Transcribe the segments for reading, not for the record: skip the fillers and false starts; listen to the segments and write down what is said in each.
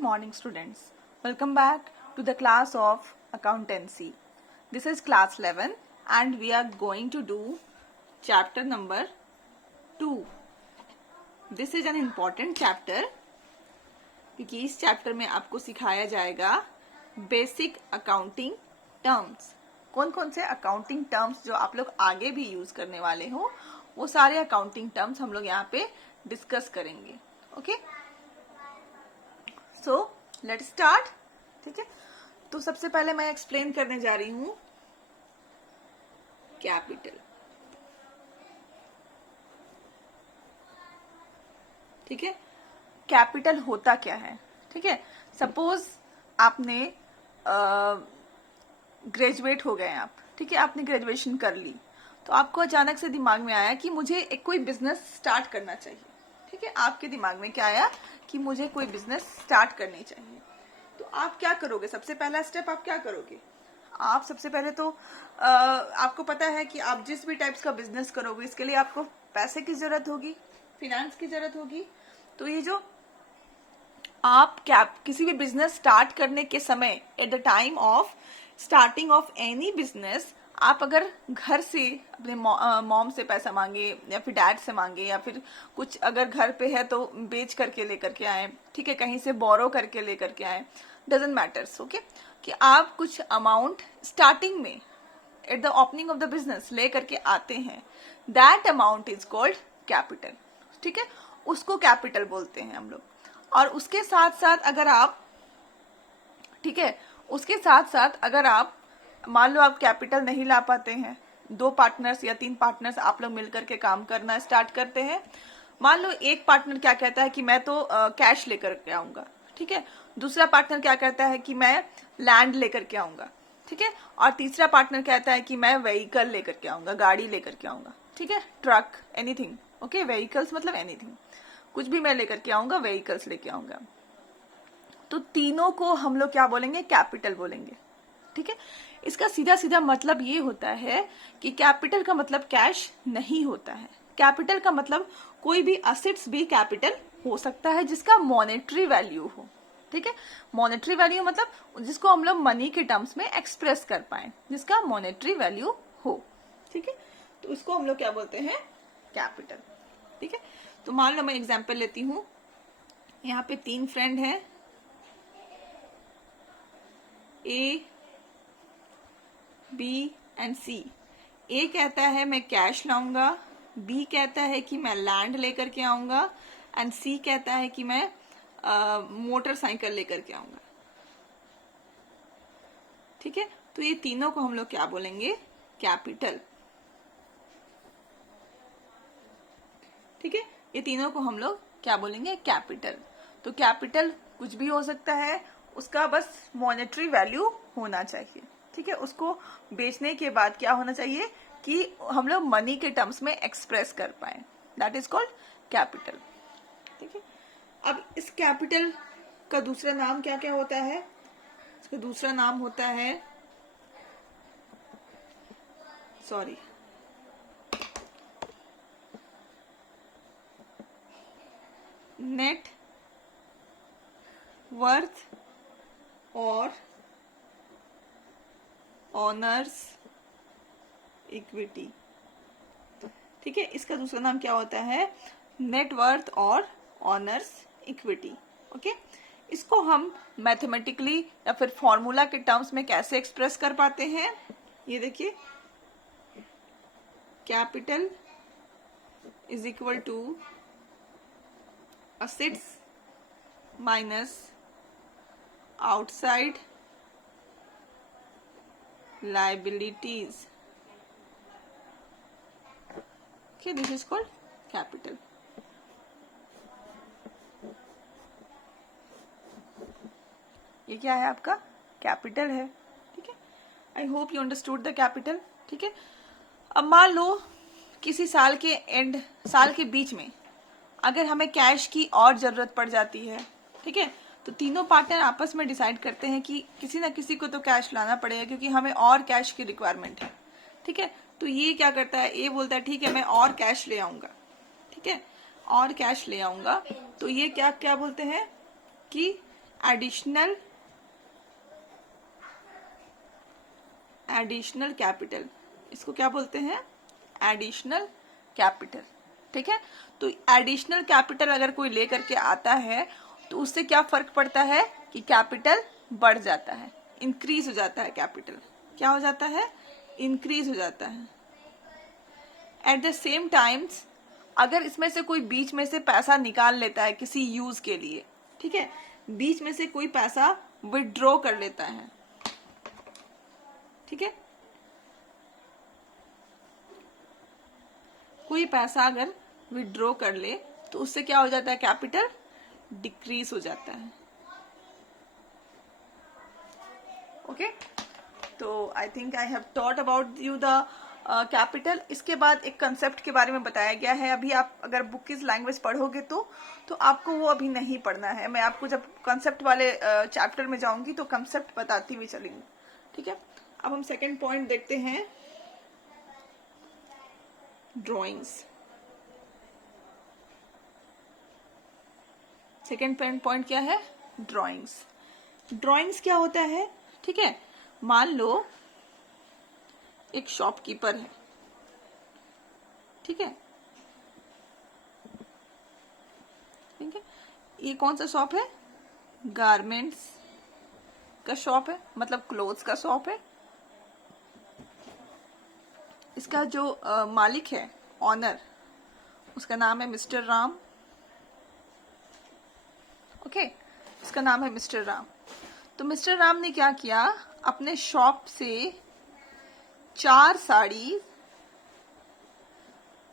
Good morning, students. Welcome back to the class of accountancy. This is class 11 and we are going to do chapter number 2. This is an important chapter क्योंकि इस chapter में आपको सिखाया जाएगा basic accounting terms. कौन कौन से accounting terms जो आप लोग आगे भी यूज करने वाले हो वो सारे अकाउंटिंग टर्म्स हम लोग यहाँ पे डिस्कस करेंगे. Okay, so let's start. ठीक है, तो सबसे पहले मैं एक्सप्लेन करने जा रही हूं कैपिटल. ठीक है, कैपिटल होता क्या है. ठीक है, सपोज आपने ग्रेजुएट हो गए आप. ठीक है, आपने ग्रेजुएशन कर ली तो आपको अचानक से दिमाग में आया कि मुझे एक कोई बिजनेस स्टार्ट करना चाहिए. ठीक है, आपके दिमाग में क्या आया कि मुझे कोई बिजनेस स्टार्ट करनी चाहिए. तो आप क्या करोगे? सबसे पहला स्टेप आप क्या करोगे? आप सबसे पहले तो आपको पता है कि आप जिस भी टाइप्स का बिजनेस करोगे इसके लिए आपको पैसे की जरूरत होगी, फिनेंस की जरूरत होगी. तो ये जो आप किसी भी बिजनेस स्टार्ट करने के समय at the time of starting of any business आप अगर घर से अपने मॉम से पैसा मांगे या फिर डैड से मांगे या फिर कुछ अगर घर पे है तो बेच करके लेकर के आए. ठीक है, कहीं से बोरो करके लेकर के आए, डजंट मैटर्स. ओके, कि आप कुछ अमाउंट स्टार्टिंग में at the opening of the business ले करके आते हैं, that amount is called capital. ठीक है, उसको कैपिटल बोलते हैं हम लोग. और उसके साथ साथ अगर आप, ठीक है, उसके साथ साथ अगर आप मान लो आप कैपिटल नहीं ला पाते हैं, 2 पार्टनर्स या 3 पार्टनर्स आप लोग मिलकर के काम करना स्टार्ट करते हैं. मान लो एक पार्टनर क्या कहता है कि मैं तो कैश लेकर के आऊंगा. ठीक है, दूसरा पार्टनर क्या कहता है कि मैं लैंड लेकर के आऊंगा. ठीक है, और तीसरा पार्टनर कहता है कि मैं व्हीकल लेकर के आऊंगा, गाड़ी लेकर के आऊंगा. ठीक है, ट्रक, एनीथिंग. ओके, व्हीकल्स मतलब एनीथिंग, कुछ भी मैं लेकर के आऊंगा, व्हीकल्स लेके आऊंगा. तो तीनों को हम लोग क्या बोलेंगे? कैपिटल बोलेंगे. ठीक है, इसका सीधा सीधा मतलब ये होता है कि कैपिटल का मतलब कैश नहीं होता है. कैपिटल का मतलब कोई भी असेट्स भी कैपिटल हो सकता है जिसका मॉनेटरी वैल्यू हो. ठीक है, मॉनेटरी वैल्यू मतलब जिसको हम लोग मनी के टर्म्स में एक्सप्रेस कर पाए, जिसका मॉनेटरी वैल्यू हो. ठीक है, तो उसको हम लोग क्या बोलते हैं? कैपिटल. ठीक है, तो मान लो मैं एग्जांपल लेती हूं. यहाँ पे 3 फ्रेंड हैं, ए, बी एंड सी. ए कहता है मैं कैश लाऊंगा, बी कहता है कि मैं लैंड लेकर के आऊंगा एंड सी कहता है कि मैं मोटरसाइकिल लेकर के आऊंगा. ठीक है, तो ये तीनों को हम लोग क्या बोलेंगे? कैपिटल. ठीक है, ये तीनों को हम लोग क्या बोलेंगे? कैपिटल. तो कैपिटल कुछ भी हो सकता है, उसका बस मॉनेटरी वैल्यू होना चाहिए. ठीक है, उसको बेचने के बाद क्या होना चाहिए कि हम लोग मनी के टर्म्स में एक्सप्रेस कर पाए, दैट इज कॉल्ड कैपिटल. ठीक है, अब इस कैपिटल का दूसरा नाम क्या क्या होता है? इसका दूसरा नाम होता है, सॉरी, नेट वर्थ और ऑनर्स इक्विटी. ठीक है, इसका दूसरा नाम क्या होता है? नेट वर्थ और ऑनर्स इक्विटी. ओके, इसको हम मैथमेटिकली या फिर फॉर्मूला के टर्म्स में कैसे एक्सप्रेस कर पाते हैं? ये देखिए, capital is equal to assets minus outside liabilities. Okay, this is called capital. ये क्या है? आपका कैपिटल है. ठीक है, I hope you understood the capital. ठीक है, अब मान लो किसी साल के एंड, साल के बीच में अगर हमें कैश की और जरूरत पड़ जाती है. ठीक है, तो तीनों पार्टनर आपस में डिसाइड करते हैं कि किसी ना किसी को तो कैश लाना पड़ेगा क्योंकि हमें और कैश की रिक्वायरमेंट है. ठीक है, तो ये क्या करता है? ए बोलता है ठीक है मैं और कैश ले आऊंगा. ठीक है, और कैश ले आऊंगा. तो ये क्या क्या बोलते हैं कि एडिशनल कैपिटल, इसको क्या बोलते हैं? Additional capital. ठीक है, तो एडिशनल कैपिटल अगर कोई लेकर के आता है तो उससे क्या फर्क पड़ता है कि कैपिटल बढ़ जाता है, इंक्रीज हो जाता है। कैपिटल क्या हो जाता है? इंक्रीज हो जाता है। एट द सेम टाइम्स अगर इसमें से कोई बीच में से पैसा निकाल लेता है किसी यूज के लिए, ठीक है, बीच में से कोई पैसा विड्रॉ कर लेता है, ठीक है, कोई पैसा अगर विड्रॉ कर ले तो उससे क्या हो जाता है? कैपिटल डिक्रीज हो जाता है। ओके, तो I think I have taught about you the capital. इसके बाद एक कंसेप्ट के बारे में बताया गया है। अभी आप अगर बुक की लैंग्वेज पढ़ोगे तो आपको वो अभी नहीं पढ़ना है। मैं आपको जब कंसेप्ट वाले चैप्टर में जाऊंगी तो कंसेप्ट बताती हुई चलेंगी। ठीक है, अब हम सेकंड पॉइंट देखते हैं, ड्राइंग्स। सेकंड पॉइंट क्या है? ड्राइंग्स। ड्राइंग्स क्या होता है? ठीक है, मान लो एक शॉपकीपर है, ठीक है, ठीक है, ये कौन सा शॉप है? गारमेंट्स का शॉप है, मतलब क्लोथ्स का शॉप है। इसका जो मालिक है, ऑनर, उसका नाम है मिस्टर राम। ओके, इसका नाम है मिस्टर राम। तो मिस्टर राम ने क्या किया? अपने शॉप से 4 साड़ी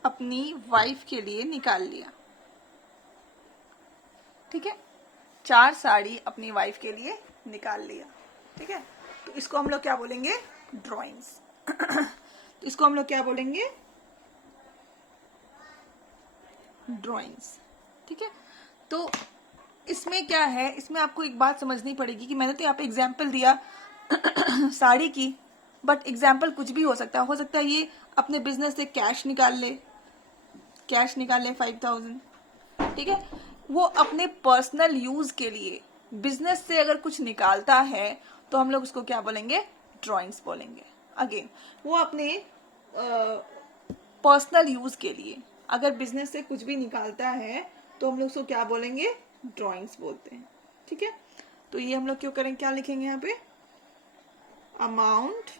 अपनी वाइफ के लिए निकाल लिया। ठीक है, 4 साड़ी अपनी वाइफ के लिए निकाल लिया। ठीक है, तो इसको हम लोग क्या बोलेंगे? ड्राइंग्स। तो इसको हम लोग क्या बोलेंगे? ड्राइंग्स। ठीक है, तो इसमें क्या है, इसमें आपको एक बात समझनी पड़ेगी कि मैंने तो यहाँ पे एग्जाम्पल दिया साड़ी की, बट एग्जाम्पल कुछ भी हो सकता है ये अपने बिजनेस से कैश निकाल ले 5000। ठीक है, वो अपने पर्सनल यूज के लिए बिजनेस से अगर कुछ निकालता है तो हम लोग उसको क्या बोलेंगे? ड्राइंग्स बोलेंगे। अगेन, वो अपने पर्सनल यूज के लिए अगर बिजनेस से कुछ भी निकालता है तो हम लोग उसको क्या बोलेंगे? ड्राइंग्स बोलते हैं। ठीक है, तो ये हम लोग क्यों करेंगे? क्या लिखेंगे यहाँ पे? अमाउंट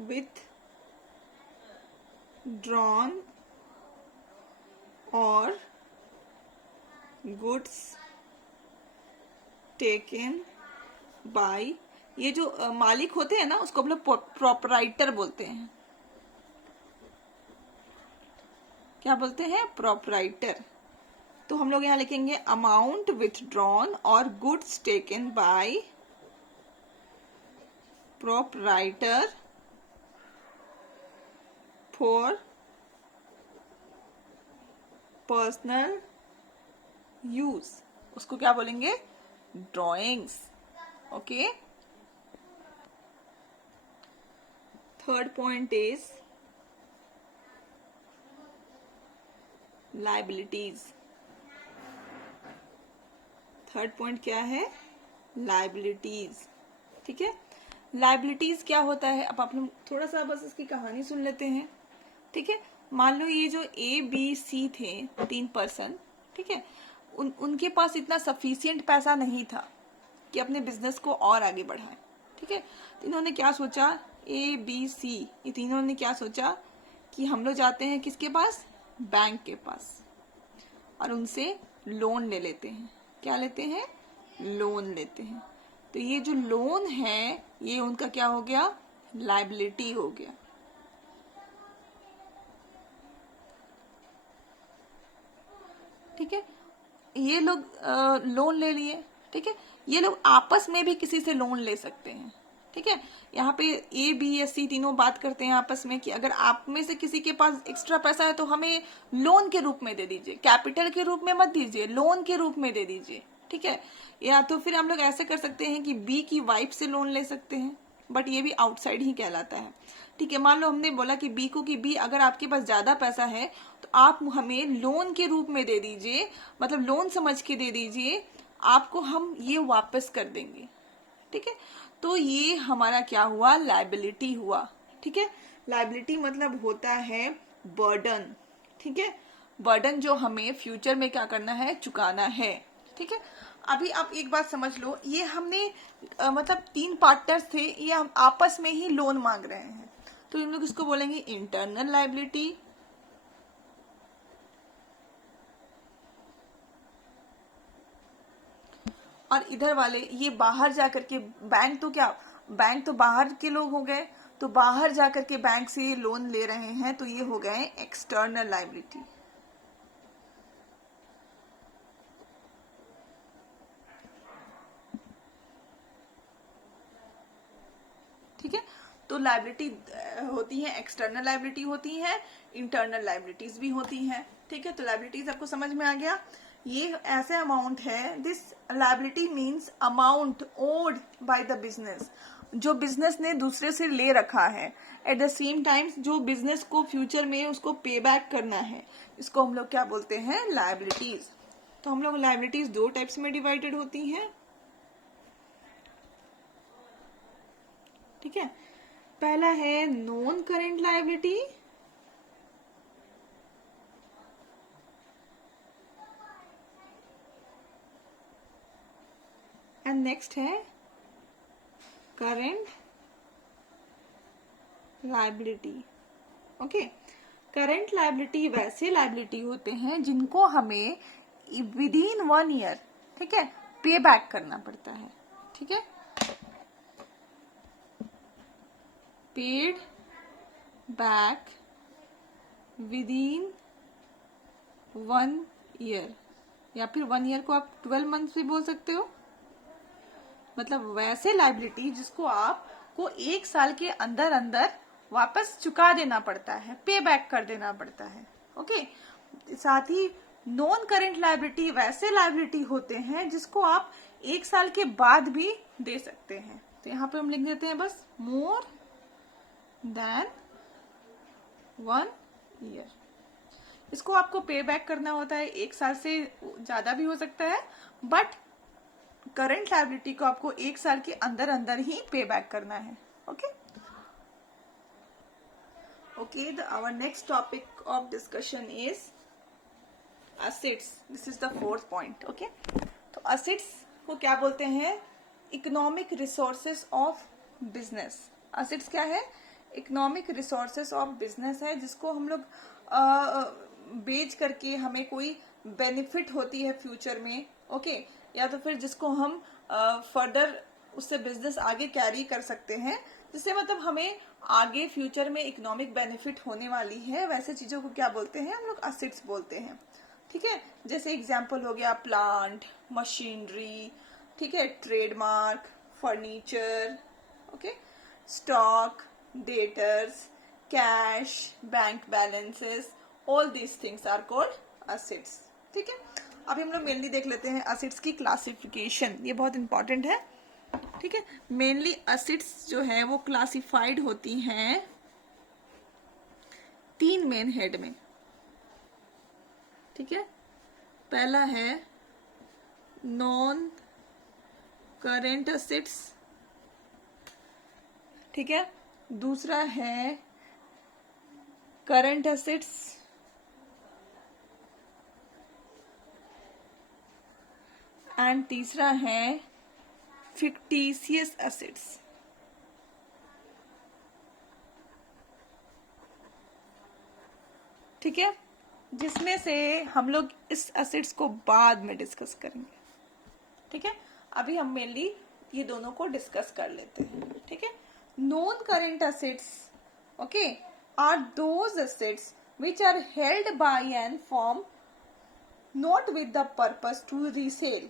विथ ड्रॉन और गुड्स टेकन बाय, ये जो मालिक होते हैं ना उसको हम लोग प्रोपराइटर बोलते हैं। क्या बोलते हैं? प्रोपराइटर। तो हम लोग यहां लिखेंगे अमाउंट विथड्रॉन और goods taken by proprietor for personal use, उसको क्या बोलेंगे? Drawings. Okay, third point is liabilities. Third point क्या है? लायबिलिटीज। ठीक है, लायबिलिटीज क्या होता है? अब आप लोग थोड़ा सा बस इसकी कहानी सुन लेते हैं। ठीक है, मान लो ये जो ABC थे 3 पर्सन, ठीक है, उनके पास इतना सफिशियंट पैसा नहीं था कि अपने बिजनेस को और आगे बढ़ाएं। ठीक है, तो इन्होंने क्या सोचा? ABC, ये तीनों ने क्या सोचा कि हम लोग जाते हैं किसके पास? बैंक के पास, और उनसे लोन ले लेते हैं। क्या लेते हैं? लोन लेते हैं। तो ये जो लोन है ये उनका क्या हो गया? लायबिलिटी हो गया। ठीक है, ये लोग लोन ले लिए। ठीक है, ये लोग आपस में भी किसी से लोन ले सकते हैं। ठीक है, यहाँ पे ABC तीनों बात करते हैं आपस में कि अगर आप में से किसी के पास एक्स्ट्रा पैसा है तो हमें लोन के रूप में दे दीजिए, कैपिटल के रूप में मत दीजिए, लोन के रूप में दे दीजिए। ठीक है, या तो फिर हम लोग ऐसे कर सकते हैं कि B की वाइफ से लोन ले सकते हैं। बट ये भी आउटसाइड ही कहलाता है। ठीक है, मान लो हमने बोला कि बी को कि बी अगर आपके पास ज्यादा पैसा है तो आप हमें लोन के रूप में दे दीजिए, मतलब लोन समझ के दे दीजिए, आपको हम ये वापस कर देंगे। ठीक है, तो ये हमारा क्या हुआ, लायबिलिटी हुआ। ठीक है, लायबिलिटी मतलब होता है बर्डन। ठीक है, बर्डन जो हमें फ्यूचर में क्या करना है, चुकाना है। ठीक है, अभी आप एक बात समझ लो, ये हमने मतलब 3 पार्टनर्स थे, ये हम आपस में ही लोन मांग रहे हैं, तो इन लोग इसको बोलेंगे इंटरनल लायबिलिटी। और इधर वाले ये बाहर जाकर के बैंक, तो क्या बैंक तो बाहर के लोग हो गए, तो बाहर जाकर के बैंक से लोन ले रहे हैं, तो ये हो गए एक्सटर्नल लायबिलिटी। ठीक है, तो लायबिलिटी होती है, एक्सटर्नल लायबिलिटी होती है, इंटरनल लायबिलिटीज भी होती हैं। ठीक है, तो लायबिलिटीज आपको समझ में आ गया। ये ऐसे अमाउंट है, this liability means amount owed by the business, जो बिजनेस ने दूसरे से ले रखा है, एट द सेम टाइम जो बिजनेस को फ्यूचर में उसको पे बैक करना है, इसको हम लोग क्या बोलते हैं, लायबिलिटीज। तो हम लोग लायबिलिटीज 2 टाइप्स में डिवाइडेड होती हैं। ठीक है, पहला है non current liability, and next है current liability. Okay, current liability वैसे लायबिलिटी होते हैं जिनको हमें विद इन 1 ईयर, ठीक है, पे बैक करना पड़ता है। ठीक है, paid back with in 1 year, या फिर 1 ईयर को आप 12 मंथ भी बोल सकते हो। मतलब वैसे लायबिलिटी जिसको आपको 1 साल के अंदर अंदर वापस चुका देना पड़ता है, पे बैक कर देना पड़ता है। ओके, साथ ही नॉन करेंट लायबिलिटी वैसे लायबिलिटी होते हैं जिसको आप 1 साल के बाद भी दे सकते हैं। तो यहाँ पे हम लिख देते हैं बस मोर देन 1 ईयर। इसको आपको पे बैक करना होता है, 1 साल से ज्यादा भी हो सकता है, बट करंट लायबिलिटी को आपको 1 साल के अंदर अंदर ही पे बैक करना है। Okay okay, our next topic of discussion is assets. This is the 4th point. Okay, तो assets को क्या बोलते हैं, economic resources of business. assets क्या है, इकोनॉमिक रिसोर्सेस ऑफ बिजनेस है, जिसको हम लोग बेच करके हमें कोई बेनिफिट होती है फ्यूचर में। ओके, या तो फिर जिसको हम फर्दर उससे बिजनेस आगे कैरी कर सकते हैं, जिससे मतलब हमें आगे फ्यूचर में इकोनॉमिक बेनिफिट होने वाली है, वैसे चीजों को क्या बोलते हैं, हम लोग असेट्स बोलते हैं। ठीक है, जैसे एग्जांपल हो गया प्लांट, मशीनरी, ठीक है, trademark, furniture, okay, stock, debtors, cash, bank balances, all these things are called assets. ठीक है, अभी हम लोग मेनली देख लेते हैं असेट्स की क्लासिफिकेशन, ये बहुत इंपॉर्टेंट है। ठीक है, मेनली असेट्स जो है वो क्लासिफाइड होती हैं 3 मेन हेड में। ठीक है, पहला है नॉन करेंट असेट्स, ठीक है, दूसरा है करंट असेट्स, एंड तीसरा है फिक्टिशियस असेट्स। ठीक है, जिसमें से हम लोग इस असेट्स को बाद में डिस्कस करेंगे। ठीक है, अभी हम मेनली ये दोनों को डिस्कस कर लेते हैं। ठीक है, non current assets, okay, are those assets which are held by an firm not with the purpose to resale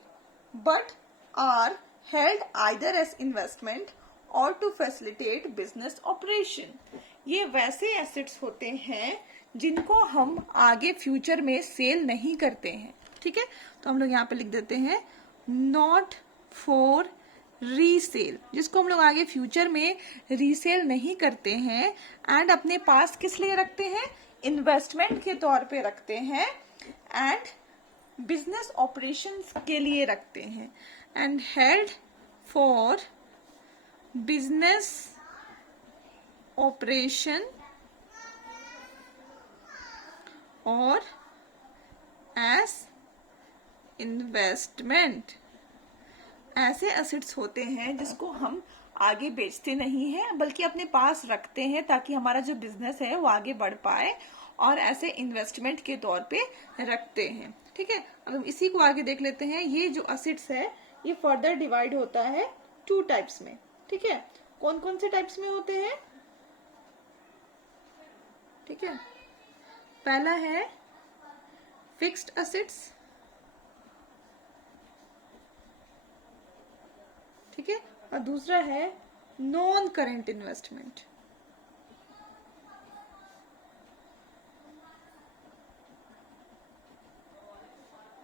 but are held either as investment or to facilitate business operation. ये वैसे assets होते हैं जिनको हम आगे future में cell नहीं करते हैं। ठीक है, तो हम लोग यहाँ पे लिख देते हैं नॉट फॉर रीसेल, जिसको हम लोग आगे फ्यूचर में रीसेल नहीं करते हैं एंड अपने पास किस लिए रखते हैं, इन्वेस्टमेंट के तौर पे रखते हैं एंड बिजनेस ऑपरेशंस के लिए रखते हैं and head for business operation और एज इन्वेस्टमेंट। ऐसे एसेट्स होते हैं जिसको हम आगे बेचते नहीं हैं बल्कि अपने पास रखते हैं ताकि हमारा जो बिजनेस है वो आगे बढ़ पाए और ऐसे इन्वेस्टमेंट के तौर पे रखते हैं। ठीक है, अब इसी को आगे देख लेते हैं। ये जो एसेट्स है ये फर्दर डिवाइड होता है 2 टाइप्स में। ठीक है, कौन कौन से टाइप्स में होते हैं? ठीक है, पहला है फिक्स्ड एसेट्स, ठीक है, और दूसरा है नॉन करेंट इन्वेस्टमेंट।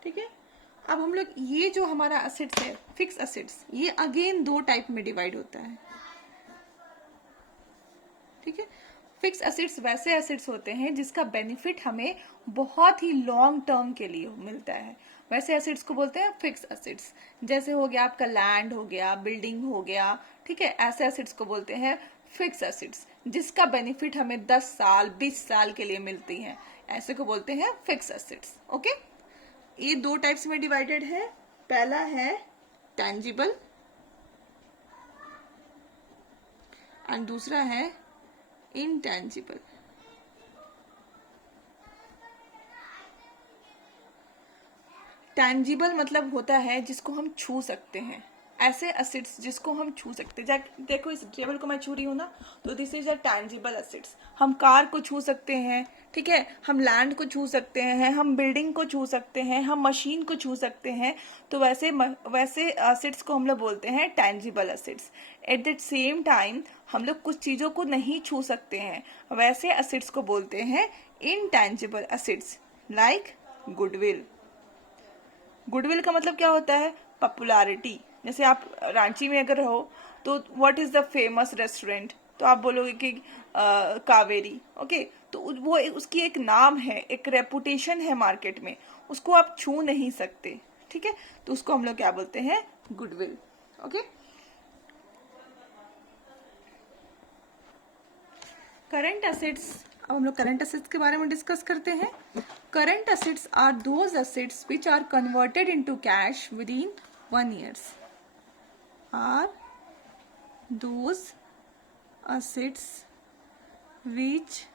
ठीक है, अब हम लोग ये जो हमारा एसेट्स है फिक्स एसेट्स, ये अगेन 2 टाइप में डिवाइड होता है। ठीक है, फिक्स एसेट्स वैसे एसेट्स होते हैं जिसका बेनिफिट हमें बहुत ही लॉन्ग टर्म के लिए मिलता है, वैसे एसेट्स को बोलते हैं फिक्स एसेट्स। जैसे हो गया आपका लैंड हो गया, बिल्डिंग हो गया, ठीक है, ऐसे एसेट्स को बोलते हैं फिक्स एसेट्स जिसका बेनिफिट हमें 10 साल 20 साल के लिए मिलती है, ऐसे को बोलते हैं फिक्स एसेट्स। ओके, ये 2 टाइप्स में डिवाइडेड है। पहला है टैंजिबल एंड दूसरा है इनटैंजिबल। टैंजिबल मतलब होता है जिसको हम छू सकते हैं, ऐसे एसेट्स जिसको हम छू सकते हैं। देखो इस टेबल को मैं छू रही हूँ ना, तो this is a tangible assets. हम कार को छू सकते हैं, ठीक है, हम लैंड को छू सकते हैं, हम बिल्डिंग को छू सकते हैं, हम मशीन को छू सकते हैं। तो वैसे एसेट्स को हम लोग बोलते हैं tangible assets. Eight the same time हम लोग कुछ चीजों को नहीं छू सकते हैं, वैसे एसेट्स को बोलते हैं intangible assets, like goodwill. Goodwill का मतलब क्या होता है? पॉपुलैरिटी। जैसे आप रांची में अगर हो तो what is the famous restaurant, तो आप बोलोगे कि कावेरी। ओके, तो वो उसकी एक नाम है, एक रेपुटेशन है मार्केट में, उसको आप छू नहीं सकते। ठीक है, तो उसको हम लोग क्या बोलते हैं? गुडविल। Okay, current assets. अब हम लोग करंट एसेट्स के बारे में डिस्कस करते हैं। Current assets are those assets which are converted into cash within 1 year। Are those assets which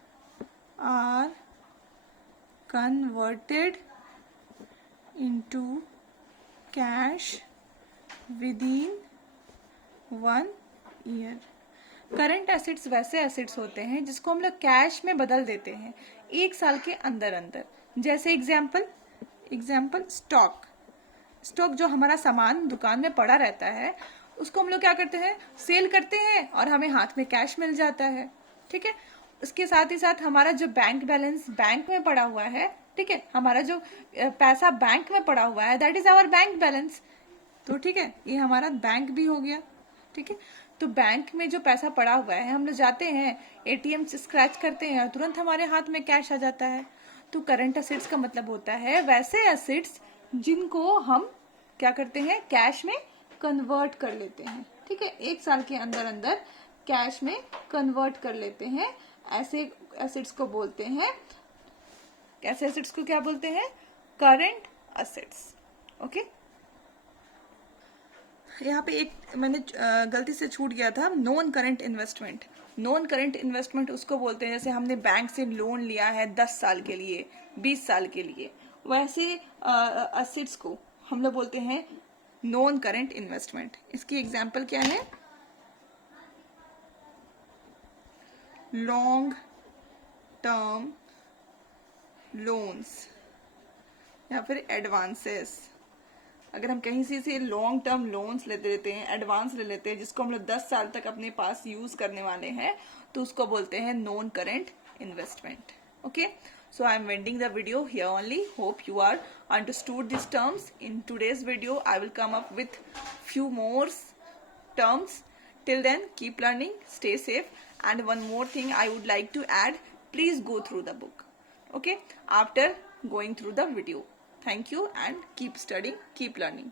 are converted into cash within 1 year। Current assets वैसे assets होते हैं जिसको हम लोग कैश में बदल देते हैं 1 साल के अंदर अंदर। जैसे एग्जाम्पल स्टॉक जो हमारा सामान दुकान में पड़ा रहता है उसको हम लोग क्या करते हैं? सेल करते हैं और हमें हाथ में कैश मिल जाता है। ठीक है, उसके साथ ही साथ हमारा जो बैंक बैलेंस बैंक में पड़ा हुआ है, ठीक है, हमारा जो पैसा बैंक में पड़ा हुआ है that is our bank balance. तो ठीक है, ये हमारा बैंक भी हो गया। ठीक है, तो बैंक में जो पैसा पड़ा हुआ है हम लोग जाते हैं एटीएम से स्क्रैच करते हैं और तुरंत हमारे हाथ में कैश आ जाता है। तो करंट एसेट्स का मतलब होता है वैसे एसेट्स जिनको हम क्या करते हैं? कैश में कन्वर्ट कर लेते हैं। ठीक है, 1 साल के अंदर अंदर कैश में कन्वर्ट कर लेते हैं। ऐसे एसेट्स को बोलते हैं, कैसे एसेट्स को क्या बोलते हैं? Current assets. ओके, यहाँ पे एक मैंने गलती से छूट गया था, non current investment. Non current investment उसको बोलते हैं जैसे हमने बैंक से लोन लिया है 10 साल के लिए, 20 साल के लिए, वैसे एसेट्स को हम लोग बोलते हैं नॉन करंट इन्वेस्टमेंट। इसकी एग्जांपल क्या है? लॉन्ग टर्म लोन्स या फिर एडवांसेस। अगर हम कहीं से लॉन्ग टर्म लोन्स ले लेते हैं, एडवांस ले लेते हैं जिसको हम लोग 10 साल तक अपने पास यूज करने वाले हैं, तो उसको बोलते हैं non current investment. Okay, so I am ending the video here only. Hope you are understood these terms. In today's video I will come up with few more terms. Till then, keep learning, stay safe, and one more thing I would like to add, please go through the book, okay, after going through the video. Thank you, and keep studying, keep learning.